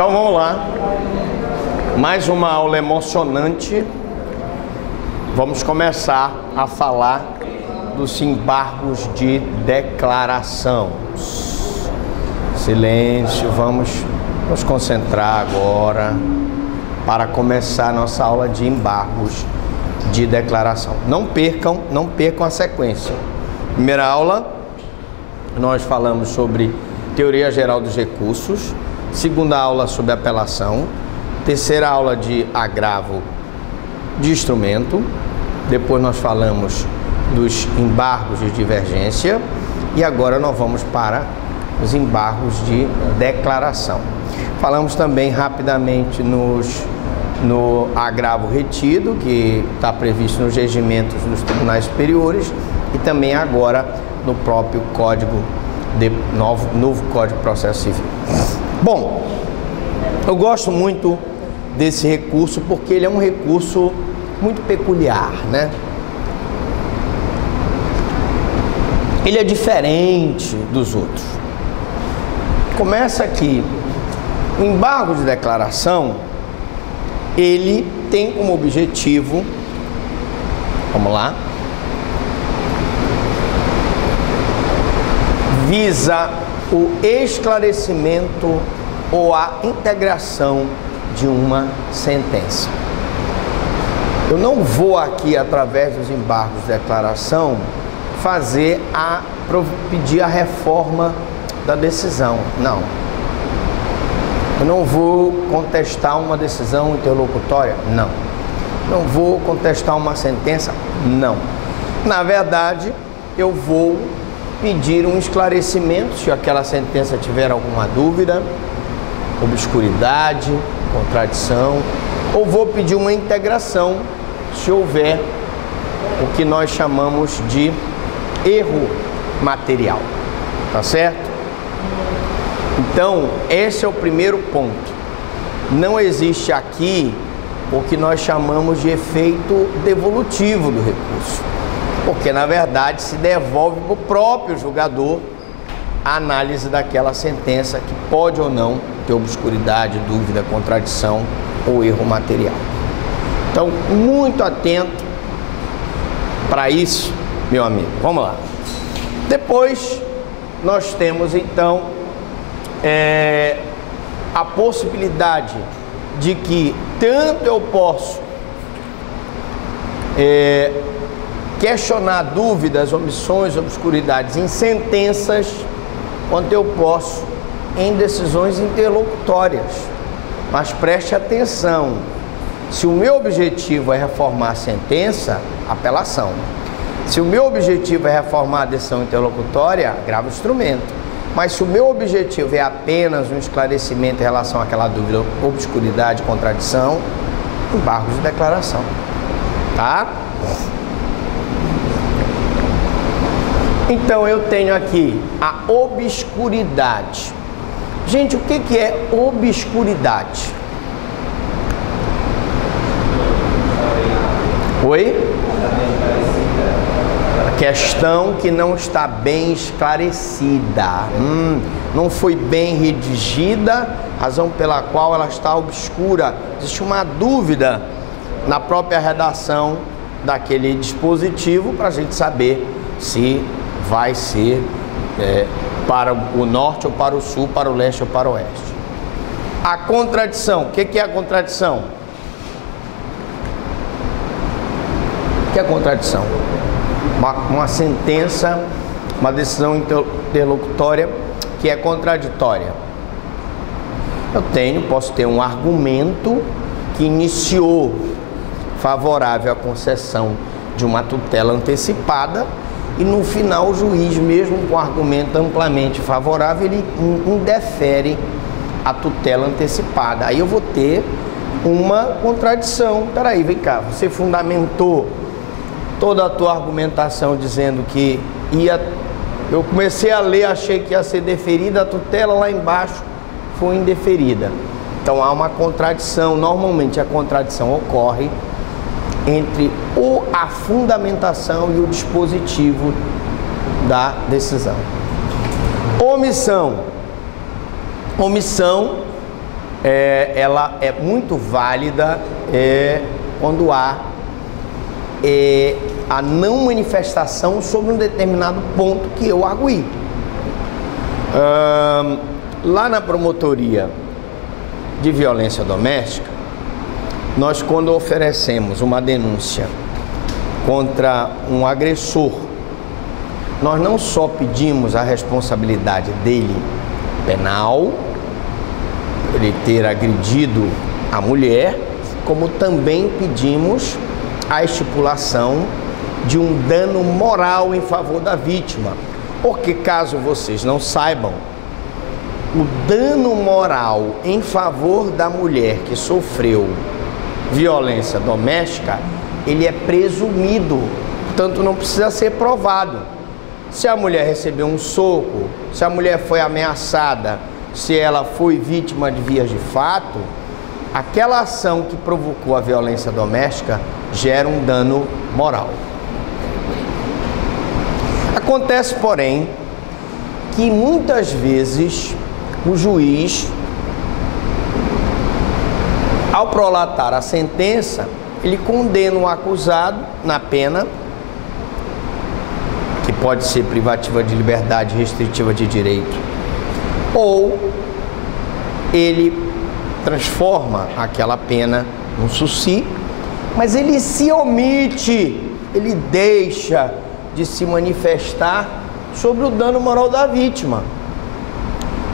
Então vamos lá, mais uma aula emocionante. Vamos começar a falar dos embargos de declaração. Silêncio, vamos nos concentrar agora para começar a nossa aula de embargos de declaração. Não percam a sequência. Primeira aula, nós falamos sobre teoria geral dos recursos. Segunda aula sobre apelação. Terceira aula de agravo de instrumento. Depois nós falamos dos embargos de divergência. E agora nós vamos para os embargos de declaração. Falamos também rapidamente no agravo retido, que está previsto nos regimentos dos tribunais superiores, e também agora no próprio novo Código de Processo Civil. Bom, eu gosto muito desse recurso porque ele é um recurso muito peculiar, né? Ele é diferente dos outros. Começa aqui, o embargo de declaração, ele tem como objetivo, vamos lá, visa o esclarecimento ou a integração de uma sentença. Eu não vou aqui, através dos embargos de declaração, pedir a reforma da decisão, não. Eu não vou contestar uma decisão interlocutória, não. Não vou contestar uma sentença, não. Na verdade, eu vou pedir um esclarecimento se aquela sentença tiver alguma dúvida, obscuridade, contradição, ou vou pedir uma integração se houver o que nós chamamos de erro material, tá certo? Então, esse é o primeiro ponto. Não existe aqui o que nós chamamos de efeito devolutivo do recurso, porque na verdade se devolve para o próprio julgador a análise daquela sentença que pode ou não ter obscuridade, dúvida, contradição ou erro material. Então, muito atento para isso, meu amigo. Vamos lá. Depois, nós temos então a possibilidade de que tanto eu posso questionar dúvidas, omissões, obscuridades em sentenças, quanto eu posso em decisões interlocutórias. Mas preste atenção, se o meu objetivo é reformar a sentença, apelação. Se o meu objetivo é reformar a decisão interlocutória, agravo instrumento. Mas se o meu objetivo é apenas um esclarecimento em relação àquela dúvida, obscuridade, contradição, embargo de declaração. Tá? Então eu tenho aqui a obscuridade. Gente, o que é obscuridade? Oi? A questão que não está bem esclarecida. Não foi bem redigida, razão pela qual ela está obscura. Existe uma dúvida na própria redação daquele dispositivo para a gente saber se vai ser para o norte ou para o sul, para o leste ou para o oeste. A contradição. O que é a contradição? O que é a contradição? Uma sentença, uma decisão interlocutória que é contraditória. Posso ter um argumento que iniciou favorável à concessão de uma tutela antecipada e no final o juiz, mesmo com argumento amplamente favorável, ele indefere a tutela antecipada. Aí eu vou ter uma contradição. Peraí, vem cá, você fundamentou toda a tua argumentação dizendo que eu comecei a ler, achei que ia ser deferida a tutela, lá embaixo foi indeferida. Então há uma contradição. Normalmente a contradição ocorre entre a fundamentação e o dispositivo da decisão. Omissão ela é muito válida quando há a não manifestação sobre um determinado ponto que eu arguí. Lá na promotoria de violência doméstica, nós, quando oferecemos uma denúncia contra um agressor, nós não só pedimos a responsabilidade dele penal, ele ter agredido a mulher, como também pedimos a estipulação de um dano moral em favor da vítima. Porque, caso vocês não saibam, o dano moral em favor da mulher que sofreu violência doméstica, ele é presumido, portanto não precisa ser provado. Se a mulher recebeu um soco, se a mulher foi ameaçada, se ela foi vítima de vias de fato, aquela ação que provocou a violência doméstica gera um dano moral. Acontece, porém, que muitas vezes o juiz, ao prolatar a sentença, ele condena o acusado na pena, que pode ser privativa de liberdade, restritiva de direito, ou ele transforma aquela pena num sursi, mas ele se omite, ele deixa de se manifestar sobre o dano moral da vítima.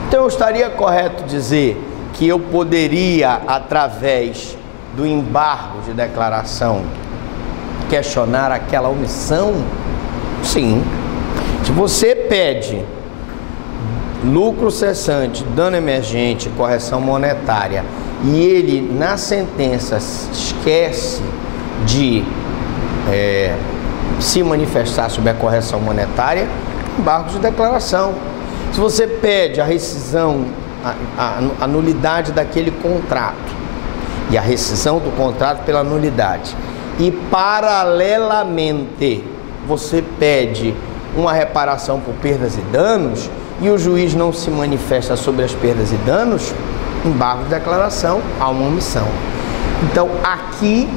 Então eu estaria correto dizer que eu poderia, através do embargo de declaração, questionar aquela omissão? Sim. Se você pede lucro cessante, dano emergente, correção monetária, e ele na sentença esquece de se manifestar sobre a correção monetária, embargo de declaração. Se você pede a rescisão, a nulidade daquele contrato e a rescisão do contrato pela nulidade, e paralelamente você pede uma reparação por perdas e danos, e o juiz não se manifesta sobre as perdas e danos, embargo de declaração, há uma omissão. Então aqui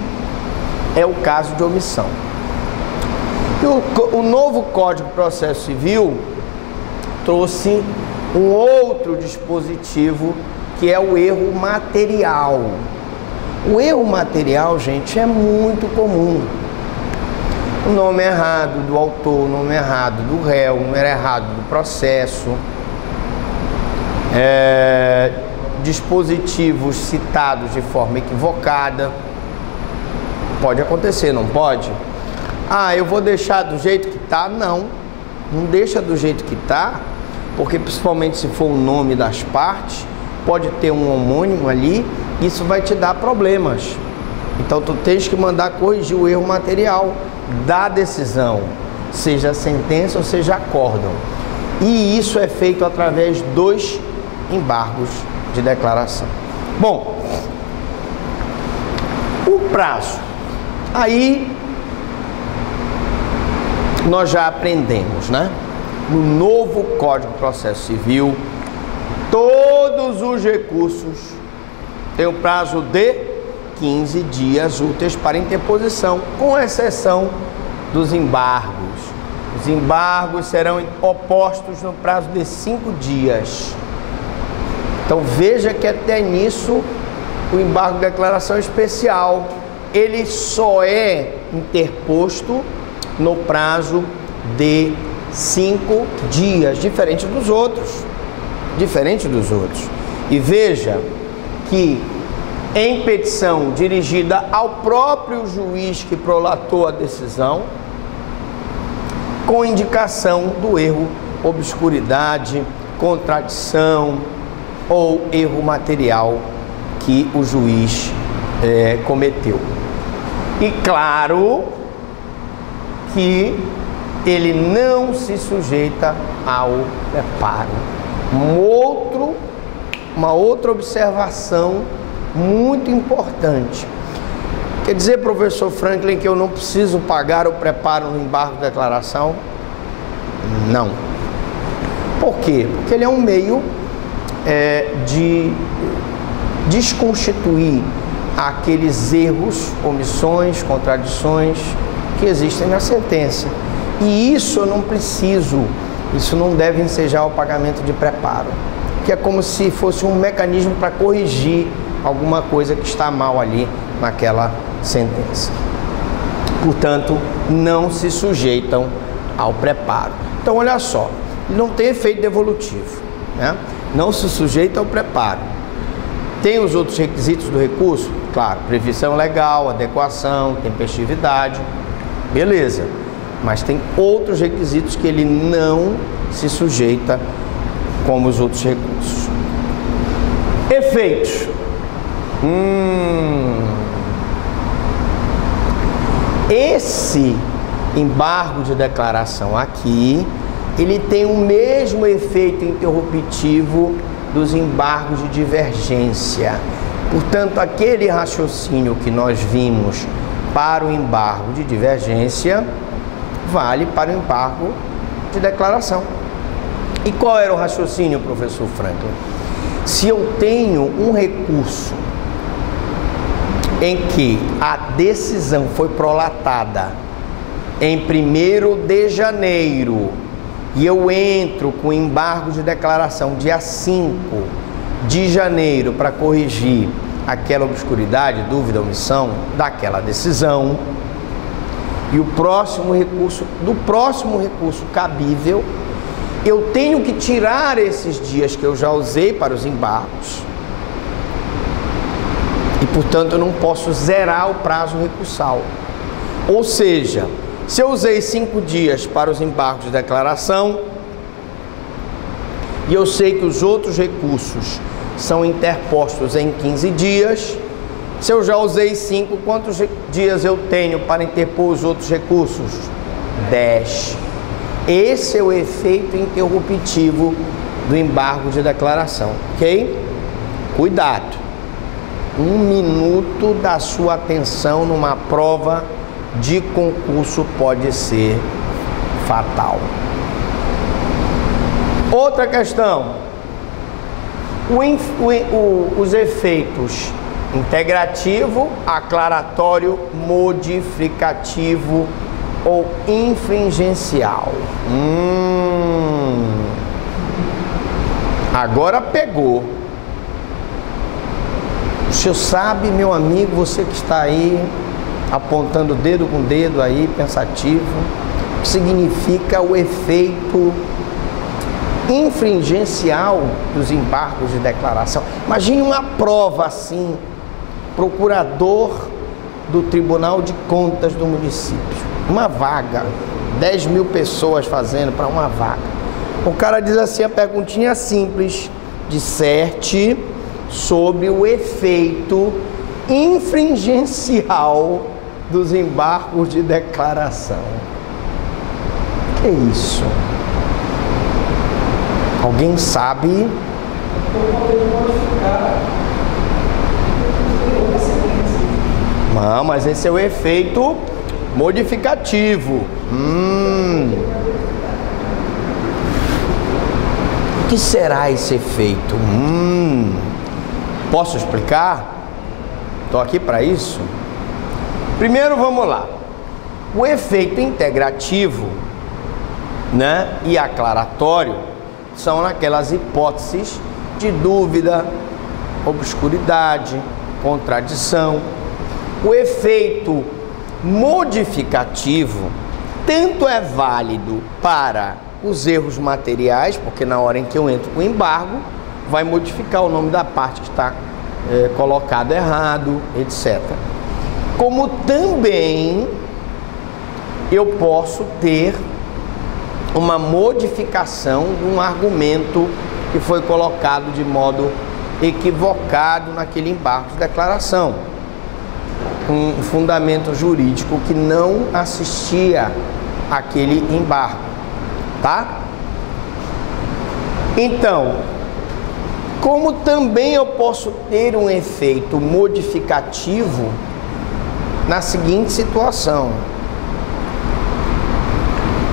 é o caso de omissão. E o novo Código de Processo Civil trouxe um outro dispositivo, que é o erro material. O erro material, gente, é muito comum. O nome errado do autor, o nome errado do réu, o número errado do processo, dispositivos citados de forma equivocada. Pode acontecer, não pode? Ah, eu vou deixar do jeito que está? Não, não deixa do jeito que está, porque principalmente se for o nome das partes, pode ter um homônimo ali, isso vai te dar problemas. Então tu tens que mandar corrigir o erro material da decisão, seja sentença ou seja acórdão. E isso é feito através dos embargos de declaração. Bom, o prazo. Aí nós já aprendemos, né? No novo Código de Processo Civil, todos os recursos têm o prazo de 15 dias úteis para interposição, com exceção dos embargos. Os embargos serão opostos no prazo de 5 dias. Então veja que até nisso o embargo de declaração especial, ele só é interposto no prazo de 5 dias, diferente dos outros. E veja que em petição dirigida ao próprio juiz que prolatou a decisão, com indicação do erro, obscuridade, contradição ou erro material que o juiz cometeu. E claro que ele não se sujeita ao reparo. Uma outra observação muito importante. Quer dizer, professor Franklin, que eu não preciso pagar o preparo no embargo de declaração? Não. Por quê? Porque ele é um meio de desconstituir aqueles erros, omissões, contradições que existem na sentença. E isso eu não preciso, isso não deve ensejar o pagamento de preparo, que é como se fosse um mecanismo para corrigir alguma coisa que está mal ali naquela sentença. Portanto, não se sujeitam ao preparo. Então, olha só, não tem efeito devolutivo, né? Não se sujeita ao preparo. Tem os outros requisitos do recurso? Claro, previsão legal, adequação, tempestividade, beleza. Mas tem outros requisitos que ele não se sujeita como os outros recursos. Efeitos. Esse embargo de declaração aqui, ele tem o mesmo efeito interruptivo dos embargos de divergência. Portanto, aquele raciocínio que nós vimos para o embargo de divergência vale para o embargo de declaração. E qual era o raciocínio, professor Franklin? Se eu tenho um recurso em que a decisão foi prolatada em 1º de janeiro e eu entro com embargo de declaração dia 5 de janeiro para corrigir aquela obscuridade, dúvida, omissão daquela decisão, e o próximo recurso, do próximo recurso cabível, eu tenho que tirar esses dias que eu já usei para os embargos e, portanto, eu não posso zerar o prazo recursal. Ou seja, se eu usei 5 dias para os embargos de declaração e eu sei que os outros recursos são interpostos em 15 dias, se eu já usei 5, quantos dias eu tenho para interpor os outros recursos? 10. Esse é o efeito interruptivo do embargo de declaração, ok? Cuidado. 1 minuto da sua atenção numa prova de concurso pode ser fatal. Outra questão. Os efeitos integrativo, aclaratório, modificativo ou infringencial. Agora pegou. O senhor sabe, meu amigo, você que está aí apontando dedo com dedo aí, pensativo, o que significa o efeito infringencial dos embargos de declaração. Imagine uma prova assim, procurador do Tribunal de Contas do município, uma vaga, 10 mil pessoas fazendo para uma vaga. O cara diz assim, a perguntinha simples, disserte sobre o efeito infringencial dos embargos de declaração. Que isso? Alguém sabe? Não, mas esse é o efeito modificativo. O que será esse efeito? Posso explicar? Estou aqui para isso. Primeiro, vamos lá. O efeito integrativo, né, e aclaratório são naquelas hipóteses de dúvida, obscuridade, contradição. O efeito modificativo tanto é válido para os erros materiais, porque na hora em que eu entro com embargo, vai modificar o nome da parte que está colocado errado, etc. Como também eu posso ter uma modificação de um argumento que foi colocado de modo equivocado naquele embargo de declaração. Um fundamento jurídico que não assistia àquele embargo, tá? Então, como também eu posso ter um efeito modificativo na seguinte situação: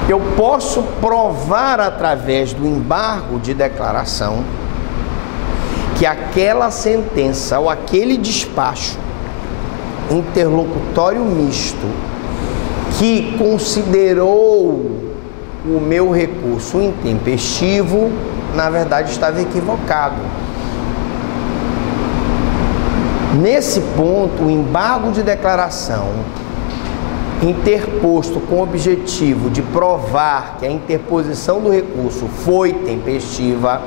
eu posso provar através do embargo de declaração que aquela sentença ou aquele despacho interlocutório misto que considerou o meu recurso intempestivo, na verdade estava equivocado. Nesse ponto, o embargo de declaração interposto com o objetivo de provar que a interposição do recurso foi tempestiva,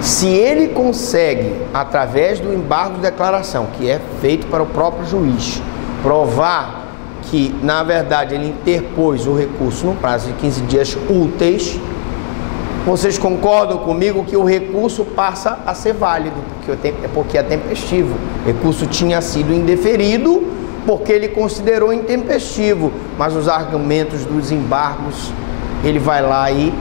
se ele consegue, através do embargo de declaração, que é feito para o próprio juiz, provar que, na verdade, ele interpôs o recurso no prazo de 15 dias úteis, vocês concordam comigo que o recurso passa a ser válido, porque é tempestivo. O recurso tinha sido indeferido porque ele considerou intempestivo, mas os argumentos dos embargos, ele vai lá e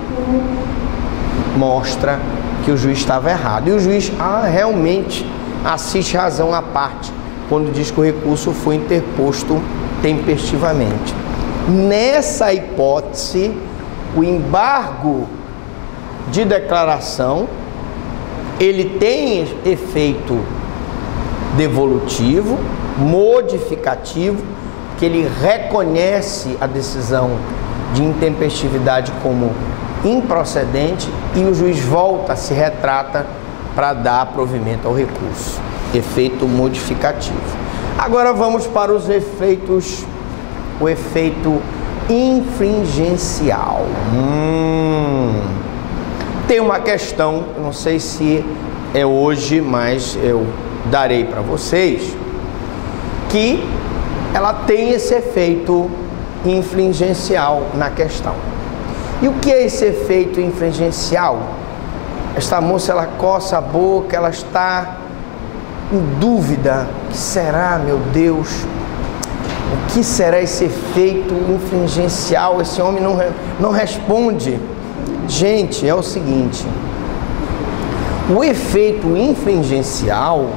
mostra que o juiz estava errado. E o juiz realmente assiste razão à parte quando diz que o recurso foi interposto tempestivamente. Nessa hipótese, o embargo de declaração, ele tem efeito devolutivo, modificativo, que ele reconhece a decisão de intempestividade como improcedente e o juiz volta, se retrata para dar provimento ao recurso. Efeito modificativo. Agora vamos para os efeitos, o efeito infringencial. Tem uma questão, não sei se é hoje, mas eu darei para vocês, que ela tem esse efeito infringencial na questão. E o que é esse efeito infringencial? Esta moça, ela coça a boca, ela está em dúvida. O que será, meu Deus? O que será esse efeito infringencial? Esse homem não responde. Gente, é o seguinte, o efeito infringencial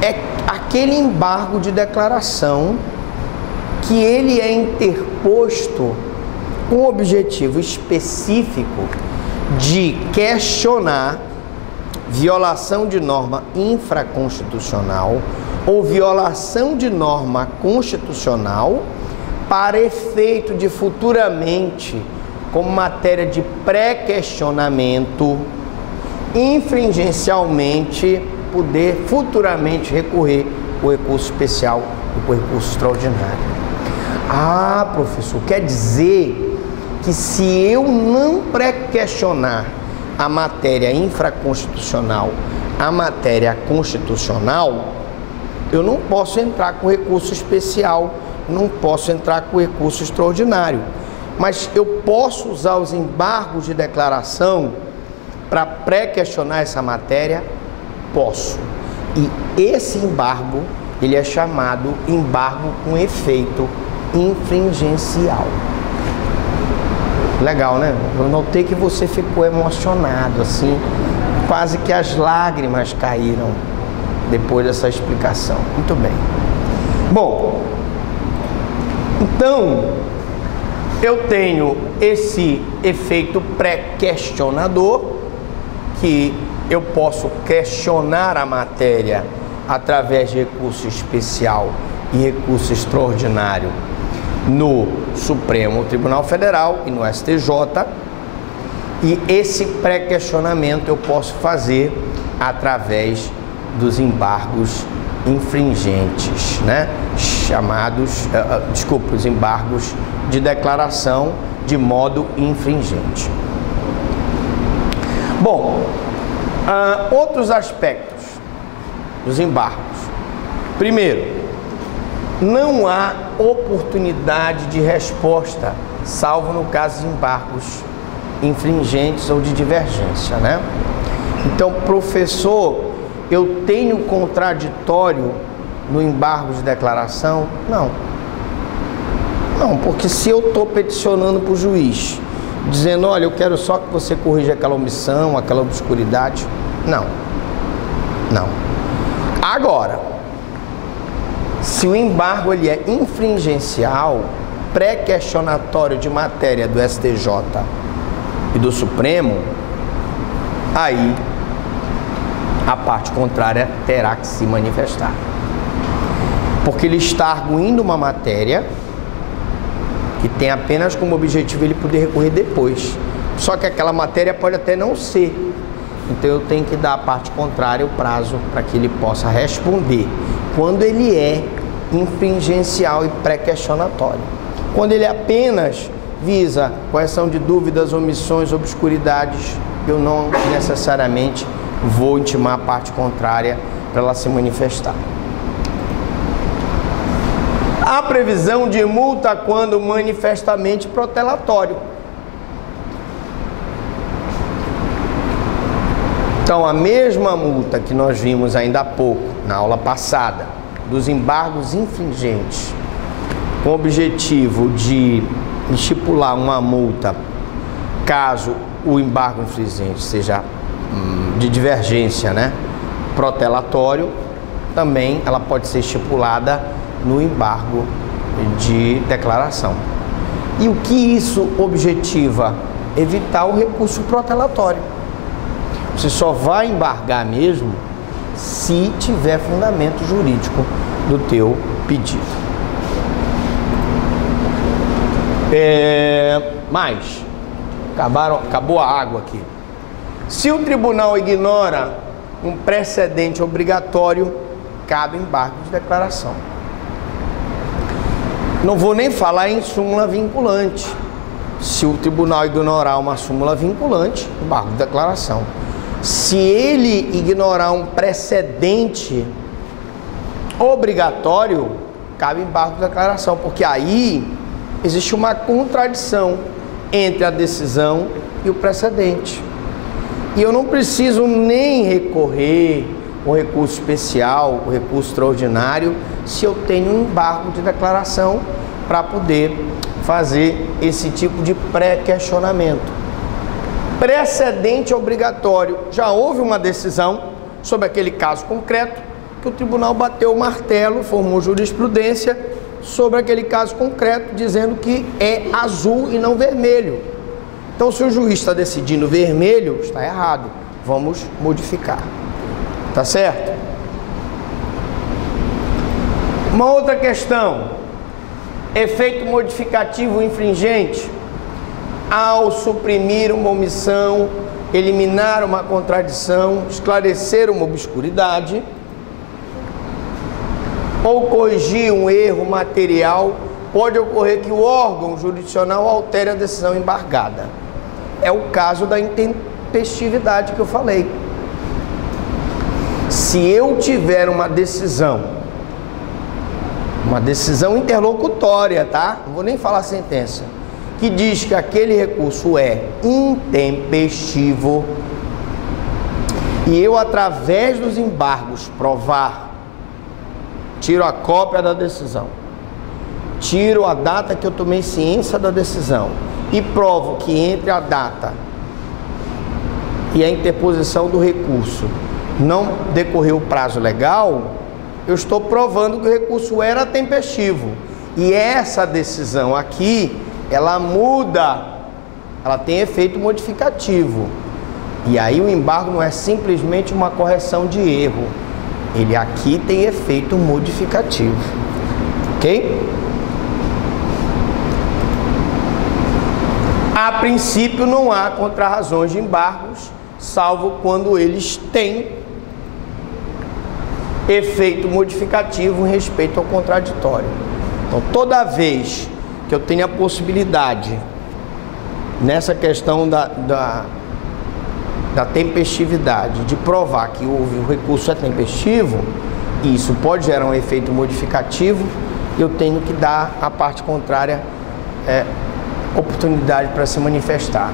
é aquele embargo de declaração que ele é interposto com o objetivo específico de questionar violação de norma infraconstitucional ou violação de norma constitucional para efeito de futuramente, como matéria de pré-questionamento, infringencialmente poder futuramente recorrer ao recurso especial ou ao recurso extraordinário. Ah, professor, quer dizer que se eu não pré-questionar a matéria infraconstitucional, a matéria constitucional, eu não posso entrar com recurso especial, não posso entrar com recurso extraordinário. Mas eu posso usar os embargos de declaração para pré-questionar essa matéria? Posso. E esse embargo, ele é chamado embargo com efeito infringencial. Legal, né? Eu notei que você ficou emocionado, assim, quase que as lágrimas caíram depois dessa explicação. Muito bem. Bom, então, eu tenho esse efeito pré-questionador, que eu posso questionar a matéria através de recurso especial e recurso extraordinário no Supremo Tribunal Federal e no STJ, e esse pré-questionamento eu posso fazer através dos embargos infringentes, né? Chamados, os embargos de declaração de modo infringente. Bom, outros aspectos dos embargos. Primeiro, não há oportunidade de resposta, salvo no caso de embargos infringentes ou de divergência, né? Então, professor, eu tenho contraditório no embargo de declaração? Não. Não, porque se eu estou peticionando para o juiz, dizendo, olha, eu quero só que você corrija aquela omissão, aquela obscuridade, não. Não. Agora, se o embargo ele é infringencial, pré-questionatório de matéria do STJ e do Supremo, aí a parte contrária terá que se manifestar. Porque ele está arguindo uma matéria que tem apenas como objetivo ele poder recorrer depois. Só que aquela matéria pode até não ser. Então eu tenho que dar à parte contrária o prazo para que ele possa responder. Quando ele é infringencial e pré-questionatório. Quando ele apenas visa correção de dúvidas, omissões, obscuridades, eu não necessariamente vou intimar a parte contrária para ela se manifestar. Há previsão de multa quando manifestamente protelatório. Então, a mesma multa que nós vimos ainda há pouco, na aula passada, dos embargos infringentes, com o objetivo de estipular uma multa caso o embargo infringente seja de divergência, né, protelatório, também ela pode ser estipulada no embargo de declaração. E o que isso objetiva? Evitar o recurso protelatório. Você só vai embargar mesmo se tiver fundamento jurídico do teu pedido. Acabou a água aqui. Se o tribunal ignora um precedente obrigatório, cabe embargo de declaração. Não vou nem falar em súmula vinculante. Se o tribunal ignorar uma súmula vinculante, embargo de declaração. Se ele ignorar um precedente obrigatório, cabe embargo de declaração, porque aí existe uma contradição entre a decisão e o precedente. E eu não preciso nem recorrer o recurso especial, o recurso extraordinário, se eu tenho um embargo de declaração para poder fazer esse tipo de pré-questionamento. Precedente obrigatório. Já houve uma decisão sobre aquele caso concreto que o tribunal bateu o martelo, formou jurisprudência sobre aquele caso concreto, dizendo que é azul e não vermelho. Então, se o juiz está decidindo vermelho, está errado. Vamos modificar. Tá certo? Uma outra questão. Efeito modificativo infringente. Ao suprimir uma omissão, eliminar uma contradição, esclarecer uma obscuridade ou corrigir um erro material, pode ocorrer que o órgão jurisdicional altere a decisão embargada. É o caso da intempestividade que eu falei. Se eu tiver uma decisão interlocutória, tá? Não vou nem falar sentença, que diz que aquele recurso é intempestivo, e eu, através dos embargos, provar, tiro a cópia da decisão, tiro a data que eu tomei ciência da decisão e provo que entre a data e a interposição do recurso não decorreu o prazo legal, eu estou provando que o recurso era tempestivo. E essa decisão aqui, ela muda, ela tem efeito modificativo. E aí o embargo não é simplesmente uma correção de erro. Ele aqui tem efeito modificativo. Ok? A princípio não há contrarrazões de embargos, salvo quando eles têm efeito modificativo em respeito ao contraditório. Então, toda vez que eu tenho a possibilidade, nessa questão da tempestividade, de provar que o recurso é tempestivo, e isso pode gerar um efeito modificativo, eu tenho que dar à parte contrária oportunidade para se manifestar.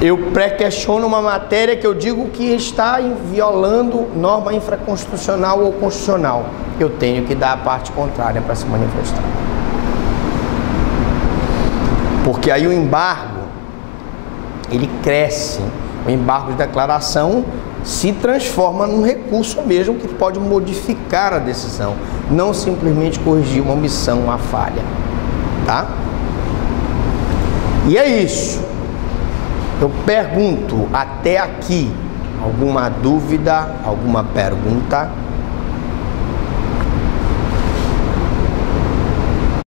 Eu pré-questiono uma matéria que eu digo que está violando norma infraconstitucional ou constitucional. Eu tenho que dar a parte contrária para se manifestar. Porque aí o embargo, ele cresce. O embargo de declaração se transforma num recurso mesmo que pode modificar a decisão, não simplesmente corrigir uma omissão, uma falha. Tá? E é isso. Eu pergunto, até aqui, Alguma dúvida, alguma pergunta?